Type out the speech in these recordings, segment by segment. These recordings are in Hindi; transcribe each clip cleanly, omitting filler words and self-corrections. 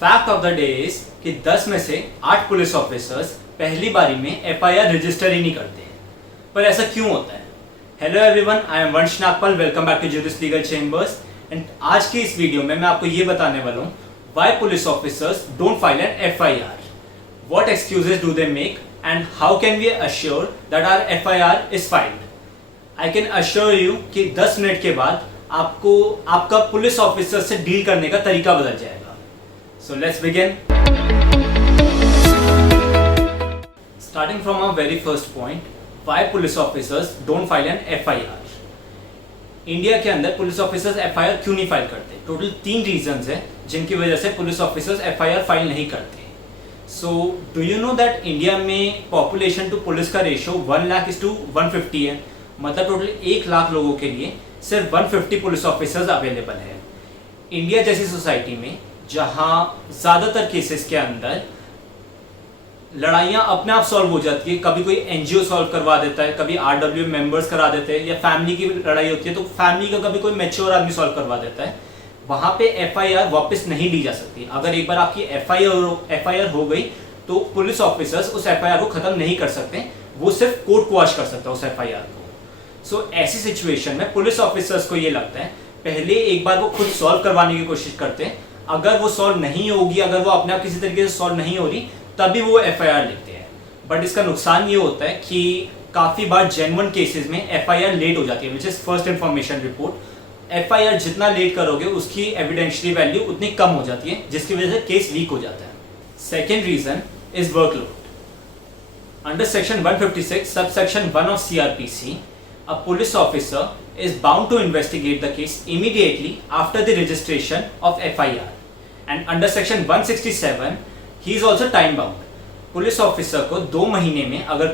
Fact of the day is कि 10 में से 8 पुलिस ऑफिसर्स पहली बारी में एफआईआर रजिस्टर ही नहीं करते हैं। पर ऐसा क्यों होता है? Hello everyone, I am Vansh Nagpal, welcome back to Juris legal chambers. And आज की इस वीडियो में मैं आपको ये बताने वाला हूँ why police officers don't file an FIR, what excuses do they make and how can we assure that our FIR is filed. I can assure you कि 10 मिनट के बाद आपको आपका पुलिस ऑफिसर से डील करने का तरीका बदल जाएगा। So let's begin. Starting from our very first point, why police officers don't file an FIR? India के अंदर पुलिस ऑफिसर्स एफआईआर क्यों नहीं फाइल करते? टोटल 3 रीजंस है जिनकी वजह से पुलिस ऑफिसर्स एफआईआर फाइल नहीं करते। So do you know that India में पॉपुलेशन टू पुलिस का रेशियो 1 लाख इज टू 150 है। मतलब टोटल 1 लाख लोगों के लिए सिर्फ 150 पुलिस ऑफिसर्स अवेलेबल है। इंडिया जैसी सोसाइटी में जहां ज्यादातर केसेस के अंदर लड़ाइयां अपने आप सॉल्व हो जाती है, कभी कोई एनजीओ सॉल्व करवा देता है, कभी आरडब्ल्यू मेंबर्स करा देते हैं, या फैमिली की लड़ाई होती है तो फैमिली का कभी कोई मैच्योर आदमी सॉल्व करवा देता है, वहां पे एफआईआर वापस नहीं ली जा सकती। अगर एक बार आपकी एफआईआर हो गई तो पुलिस ऑफिसर्स उस एफआईआर को खत्म नहीं कर सकते, वो सिर्फ कोर्ट क्वाश कर सकता है उस एफआईआर को। सो ऐसी सिचुएशन में पुलिस ऑफिसर्स को ये लगता है पहले एक बार वो खुद सॉल्व करवाने की कोशिश करते हैं, अगर वो सॉल्व नहीं होगी, अगर वो अपने आप किसी तरीके से सॉल्व नहीं हो रही, तभी वो एफआईआर लिखते हैं। बट इसका नुकसान ये होता है कि काफी बार जेन्युइन केसेस में एफआईआर लेट हो जाती है, which is first information report. FIR जितना लेट करोगे उसकी एविडेंशियली वैल्यू उतनी कम हो जाती है, जिसकी वजह से केस लीक हो जाता है। Second reason is workload. Under section 156 subsection 1 of CrPC, a police officer is bound to investigate the case immediately after the registration of FIR, and under section 167 he is also time bound. Police officer को 2 महीने में अगर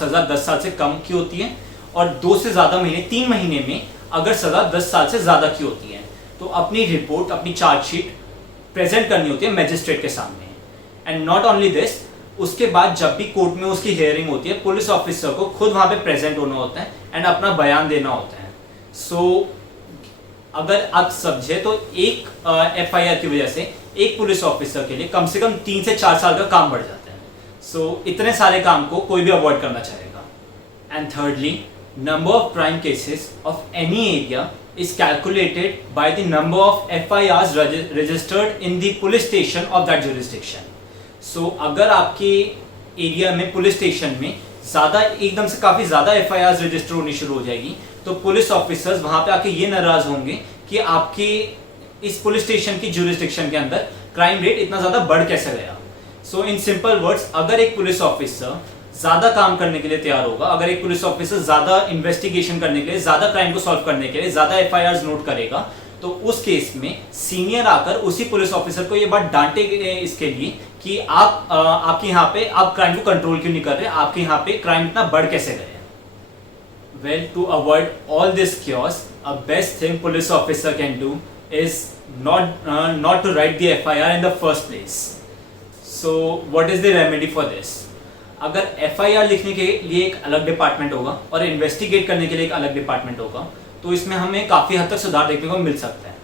सजा 10 साल से कम की होती है और 2 से ज्यादा महीने 3 महीने में अगर सजा 10 साल से ज्यादा की होती है तो अपनी रिपोर्ट, अपनी चार्जशीट प्रेजेंट करनी होती है मैजिस्ट्रेट के सामने। एंड नॉट ओनली दिस, उसके बाद जब भी कोर्ट में उसकी हियरिंग होती है पुलिस ऑफिसर को खुद वहां पे प्रेजेंट होना होता है एंड अपना बयान देना होता है। सो अगर आप समझे तो एक एफआईआर की वजह से एक पुलिस ऑफिसर के लिए कम से कम 3 से 4 साल का काम बढ़ जाता है। सो इतने सारे काम को कोई भी अवॉइड करना चाहेगा। And thirdly, number of crime cases of any area is calculated by the number of FIRs registered in the police station of that jurisdiction. So अगर आपके एरिया में पुलिस स्टेशन में ज्यादा एकदम से काफी ज्यादा एफआईआर रजिस्टर होनी शुरू हो जाएगी तो पुलिस ऑफिसर्स वहां पे आके ये नाराज होंगे कि आपके इस पुलिस स्टेशन की जुरिस्डिक्शन के अंदर क्राइम रेट इतना ज्यादा बढ़ कैसे गया। सो इन सिंपल वर्ड्स, अगर एक पुलिस ऑफिसर ज्यादा काम करने के लिए तैयार होगा, अगर एक पुलिस ऑफिसर ज्यादा इन्वेस्टिगेशन करने के लिए, ज्यादा क्राइम को सॉल्व करने के लिए ज्यादा एफआईआर नोट करेगा, तो उस केस में सीनियर आकर उसी पुलिस ऑफिसर को ये बात डांटेंगे इसके लिए कि आपके यहाँ पे आप क्राइम को कंट्रोल क्यों नहीं कर रहे, आपके यहाँ पे क्राइम इतना बढ़ कैसे गए। Well, to avoid all this chaos, a best thing police officer can do is not to write the FIR in the first place. So what is the remedy for this? अगर एफआईआर लिखने के लिए एक अलग डिपार्टमेंट होगा और इन्वेस्टिगेट करने के लिए एक अलग डिपार्टमेंट होगा तो इसमें हमें काफी हद तक सुधार देखने को मिल सकता है।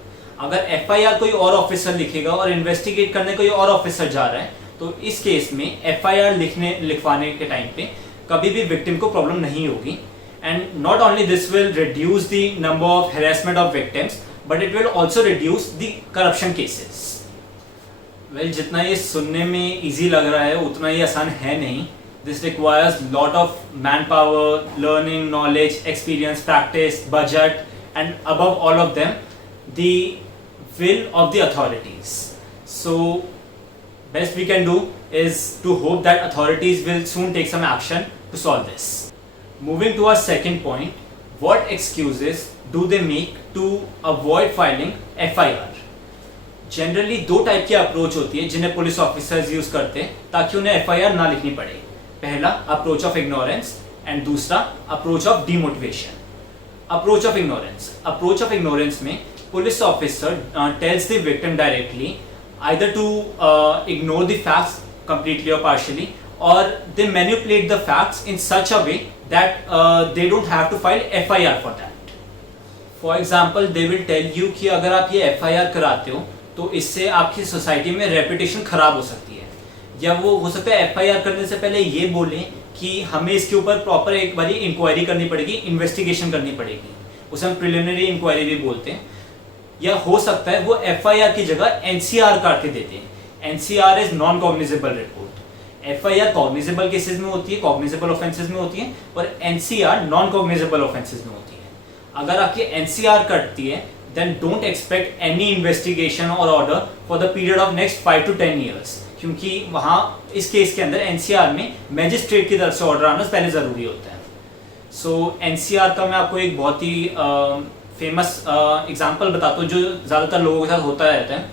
अगर एफआईआर कोई और ऑफिसर लिखेगा और इन्वेस्टिगेट करने कोई और ऑफिसर जा रहा है तो इस केस में एफआईआर लिखवाने के टाइम पे कभी भी विक्टिम को प्रॉब्लम नहीं होगी। And not only this will reduce the number of harassment of victims but it will also reduce the corruption cases. Well, जितना ये सुनने में ईजी लग रहा है उतना ही आसान है नहीं। This requires lot of manpower, learning, knowledge, experience, practice, budget, and above all of them, the will of the authorities. So, best we can do is to hope that authorities will soon take some action to solve this. Moving to our second point, what excuses do they make to avoid filing FIR? Generally 2 type की अप्रोच होती है जिन्हें पुलिस ऑफिसर्स यूज करते हैं ताकि उन्हें एफआईआर ना लिखनी पड़े। पहला अप्रोच ऑफ इग्नोरेंस एंड दूसरा approach of demotivation. Approach of ignorance में police officer tells the victim directly either to ignore the facts completely or partially, or they manipulate the facts in such a way that they don't have to file FIR for that. For example, they will tell you कि अगर आप ये FIR कराते हो तो इससे आपकी सोसाइटी में रेपुटेशन खराब हो सकती है। या वो हो सकता है एफआईआर करने से पहले ये बोलें कि हमें इसके ऊपर प्रॉपर एक बारी इंक्वायरी करनी पड़ेगी, इन्वेस्टिगेशन करनी पड़ेगी, उसे हम प्रिलिमिनरी इंक्वायरी भी बोलते हैं। या हो सकता है वो एफआईआर की जगह एनसीआर काट के देते हैं। NCR is non cognizable report. FIR cognizable cases में होती है, कॉग्निजेबल ऑफेंसेस में होती है, और एनसीआर नॉन कॉग्निजेबल ऑफेंसेस में होती है। अगर आपकी एनसीआर कटती है then don't expect any investigation or order for the period of next 5 to 10 years, क्योंकि वहाँ इस केस के अंदर एनसीआर में मैजिस्ट्रेट की तरफ से ऑर्डर आना पहले ज़रूरी होता है। सो एनसीआर का मैं आपको एक बहुत ही फेमस एग्जांपल बताता हूँ जो ज़्यादातर लोगों के साथ होता रहता है।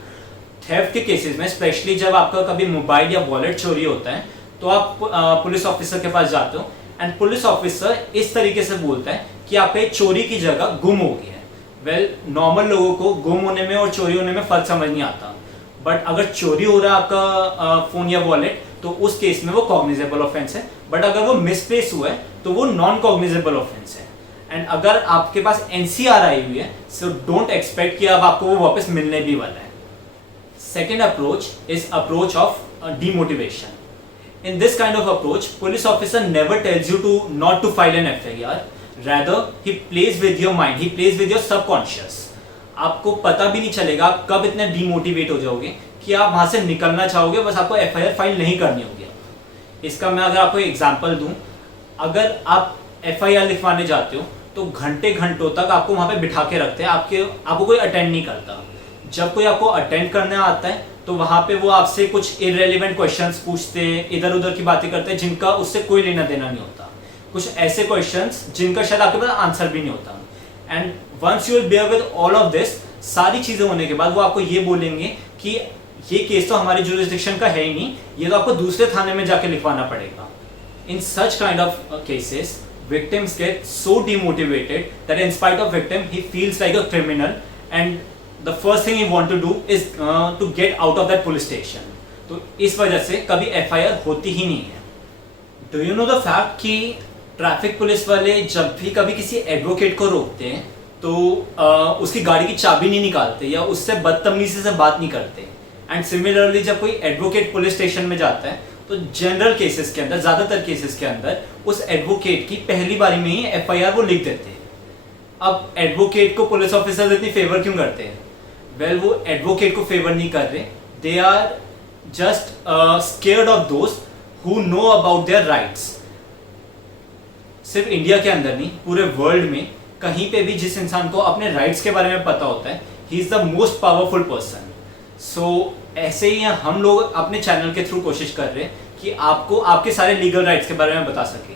थेफ्ट के केसेस में स्पेशली जब आपका कभी मोबाइल या वॉलेट चोरी होता है तो आप पुलिस ऑफिसर के पास जाते हो एंड पुलिस ऑफिसर इस तरीके से बोलता है कि आपके चोरी की जगह गुम हो गया है। वेल नॉर्मल लोगों को गुम होने में और चोरी होने में फर्क समझ नहीं आता, बट अगर चोरी हो रहा है आपका फोन या वॉलेट तो उस केस में वो कॉग्निजेबल ऑफेंस है, बट अगर वो मिसप्लेस हुआ है तो वो नॉन कॉग्निजेबल ऑफेंस है। एंड अगर आपके पास एनसीआर आई हुई है सो डोंट एक्सपेक्ट कि अब आपको वो वापस मिलने भी वाला है। Second approach is approach of demotivation. In this kind of approach, police officer never tells you to not to file an FIR. Rather, he plays with your mind. He plays with your subconscious. आपको पता भी नहीं चलेगा आप कब इतने डीमोटिवेट हो जाओगे कि आप वहां से निकलना चाहोगे, बस आपको FIR फाइल नहीं करनी होगी। इसका मैं अगर आपको एग्जांपल दूं, अगर आप FIR लिखवाने जाते हो तो घंटे घंटों तक आपको वहां पे बिठा के रखते हैं, आपको कोई अटेंड नहीं करता। जब कोई आपको अटेंड करने आता है तो वहां पे वो आपसे कुछ इररेलेवेंट क्वेश्चंस पूछते हैं, इधर उधर की बातें करते हैं जिनका उससे कोई लेना देना नहीं होता, कुछ ऐसे क्वेश्चंस जिनका शायद आपके पास आंसर भी नहीं होता। And once you will bear with all of this, सारी चीजें होने के बाद वो आपको ये बोलेंगे कि ये केस तो हमारी जुरिस्डिक्शन का है ही नहीं, ये तो आपको दूसरे थाने में जाके लिखवाना पड़ेगा। In such kind of cases victims get so demotivated that in spite of victim he feels like a criminal and the first thing he want to do is to get out of that police station। तो इस वजह से कभी FIR होती ही नहीं है। Do you know the fact कि ट्रैफिक पुलिस वाले जब भी कभी किसी एडवोकेट को रोकते हैं तो उसकी गाड़ी की चाबी नहीं निकालते या उससे बदतमीजी से बात नहीं करते। एंड सिमिलरली जब कोई एडवोकेट पुलिस स्टेशन में जाता है तो जनरल केसेस के अंदर, ज़्यादातर केसेस के अंदर उस एडवोकेट की पहली बारी में ही FIR वो लिख देते हैं। अब एडवोकेट को पुलिस ऑफिसर इतनी फेवर क्यों करते हैं? वेल वो एडवोकेट को फेवर नहीं कर रहे, they are just scared of those who know about their rights. सिर्फ इंडिया के अंदर नहीं, पूरे वर्ल्ड में कहीं पे भी जिस इंसान को अपने राइट्स के बारे में पता होता है, he is the most powerful person. So ऐसे ही हम लोग अपने चैनल के थ्रू कोशिश कर रहे हैं कि आपको आपके सारे लीगल राइट्स के बारे में बता सकें।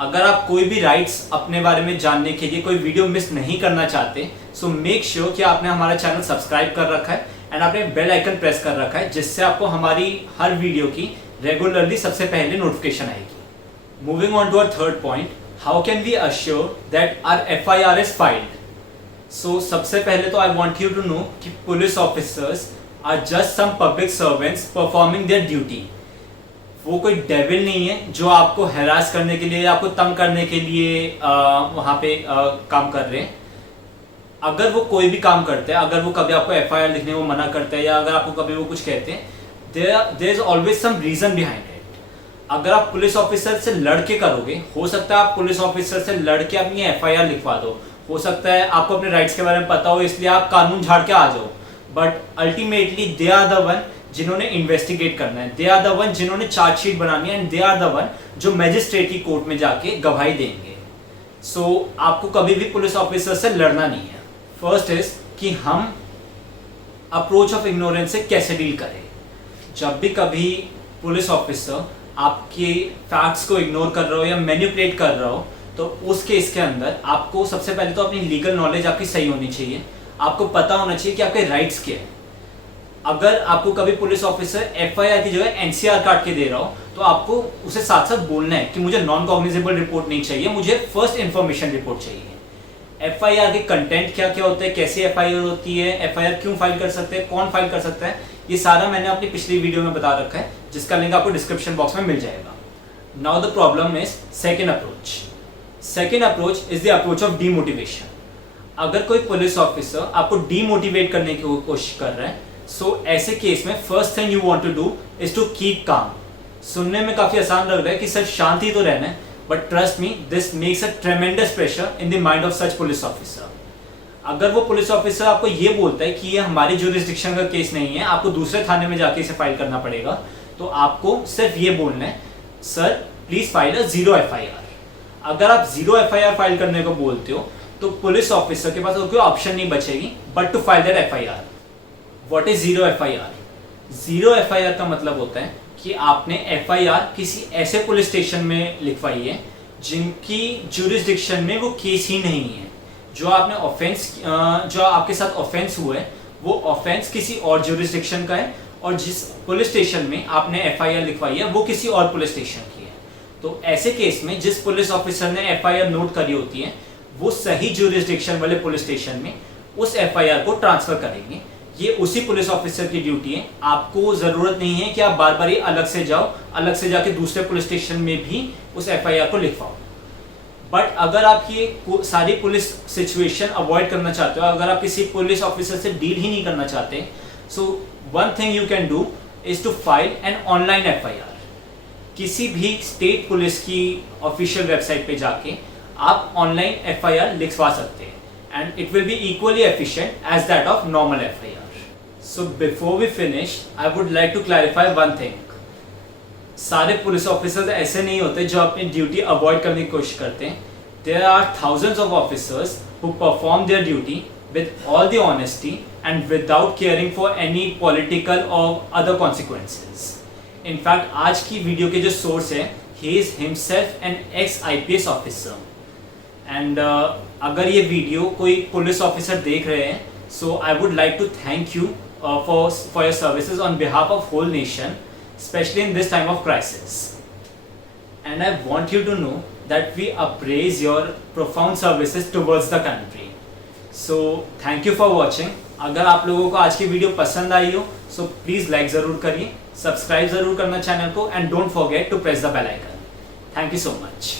अगर आप कोई भी राइट्स अपने बारे में जानने के लिए कोई वीडियो मिस नहीं करना चाहते, सो मेक श्योर कि आपने हमारा चैनल सब्सक्राइब कर रखा है एंड आपने बेल आइकन प्रेस कर रखा है, जिससे आपको हमारी हर वीडियो की रेगुलरली सबसे पहले नोटिफिकेशन आएगी। Moving on to our third point, how can we assure that our FIR is filed. So सबसे पहले तो I want you to know कि police officers are just some public servants performing their duty. वो कोई डेविल नहीं है जो आपको हैरास करने के लिए, आपको तंग करने के लिए वहाँ पे काम कर रहे हैं। अगर वो कोई भी काम करते हैं, अगर वो कभी आपको FIR लिखने को मना करते हैं या अगर आपको कभी वो कुछ कहते हैं, there is always some reason behind it. अगर आप पुलिस ऑफिसर से लड़ के करोगे, हो सकता है आप पुलिस ऑफिसर से लड़ के अपनी FIR लिखवा दो, हो सकता है आपको अपने राइट्स के बारे में पता हो इसलिए आप कानून झाड़ के आ जाओ, but ultimately they are the one जिन्होंने इन्वेस्टिगेट करना है, दे आर द वन जिन्होंने चार्जशीट बनानी है and they are the one जो मैजिस्ट्रेट की कोर्ट में जाके गवाही देंगे। सो आपको कभी भी पुलिस ऑफिसर से लड़ना नहीं है। फर्स्ट इज कि हम अप्रोच ऑफ इग्नोरेंस से कैसे डील करें। जब भी कभी पुलिस ऑफिसर आपके फैक्ट्स को इग्नोर कर रहा हो या मैनिपुलेट कर रहा हो, तो उस केस के अंदर आपको सबसे पहले तो अपनी लीगल नॉलेज आपकी सही होनी चाहिए, आपको पता होना चाहिए कि आपके राइट्स क्या है। अगर आपको कभी पुलिस ऑफिसर FIR की जगह NCR काट के दे रहा हो तो आपको उसे साथ साथ बोलना है कि मुझे नॉन कॉग्निजेबल रिपोर्ट नहीं चाहिए, मुझे फर्स्ट इन्फॉर्मेशन रिपोर्ट चाहिए। FIR के कंटेंट क्या क्या होता है, कैसी FIR होती है, FIR क्यों फाइल कर सकते हैं, कौन फाइल कर सकता है, ये सारा मैंने अपनी पिछली वीडियो में बता रखा है, जिसका लिंक आपको डिस्क्रिप्शन बॉक्स में मिल जाएगा। Now the problem is second approach. Second approach is the approach of demotivation. अगर कोई पुलिस ऑफिसर आपको डीमोटिवेट करने की कोशिश कर रहा है, सो ऐसे केस में first thing you want to do is to keep calm. सुनने में काफी आसान लग रहा है कि सर शांति तो रहना है, but trust me this makes a ट्रेमेंडस pressure in the mind of such police officer. अगर वो पुलिस ऑफिसर आपको ये बोलता है कि ये हमारे जुरिस्डिक्शन का केस नहीं है, आपको दूसरे थाने में जाके इसे फाइल करना पड़ेगा, तो आपको सिर्फ ये बोलना है sir please file a 0 FIR। अगर आप 0 FIR फाइल करने को बोलते हो तो पुलिस ऑफिसर के पास और कोई ऑप्शन नहीं बचेगी but to file that FIR। What is 0 FIR? 0 FIR का मतलब होता है कि आपने FIR किसी ऐसे पुलिस स्टेशन में लिखवाई है जिनकी जुरिस्डिक्शन में वो केस ही नहीं है। जो आपने ऑफेंस जो आपके साथ ऑफेंस हुआ है वो ऑफेंस किसी और जुरिस्डिक्शन का है और जिस पुलिस स्टेशन में आपने FIR लिखवाई है वो किसी और पुलिस स्टेशन की है। तो ऐसे केस में जिस पुलिस ऑफिसर ने FIR नोट करी होती है वो सही जुरिस्डिक्शन वाले पुलिस स्टेशन में उस FIR को ट्रांसफर करेंगे। ये उसी पुलिस ऑफिसर की ड्यूटी है। आपको जरूरत नहीं है कि आप बार बार अलग से जाओ, अलग से जाके दूसरे पुलिस स्टेशन में भी उस FIR को लिखवाओ। बट अगर आप ये सारी पुलिस सिचुएशन अवॉइड करना चाहते हो, अगर आप किसी पुलिस ऑफिसर से डील ही नहीं करना चाहते, so one thing you can do is to file an online FIR। किसी भी स्टेट पुलिस की ऑफिशियल वेबसाइट पे जाके आप ऑनलाइन FIR लिखवा सकते हैं and it will be equally efficient as that of normal FIR। So before we finish I would like to clarify one thing. सारे पुलिस ऑफिसर्स ऐसे नहीं होते जो अपनी ड्यूटी अवॉइड करने की कोशिश करते हैं। There are thousands of officers who perform their duty with all the honesty and without caring for any political और अदर कॉन्सिक्वेंसेस। इनफैक्ट आज की वीडियो के जो सोर्स है, he is himself an ex IPS officer and अगर ये वीडियो कोई पुलिस ऑफिसर देख रहे हैं, so I would like to thank you for your services on behalf of whole nation, especially in this time of crisis. And I want you to know that we appraise your profound services towards the country. So thank you for watching. अगर आप लोगों को आज की वीडियो पसंद आई हो so please like ज़रूर करिए, सब्सक्राइब ज़रूर करना चैनल को and don't forget to press the bell icon. Thank you so much.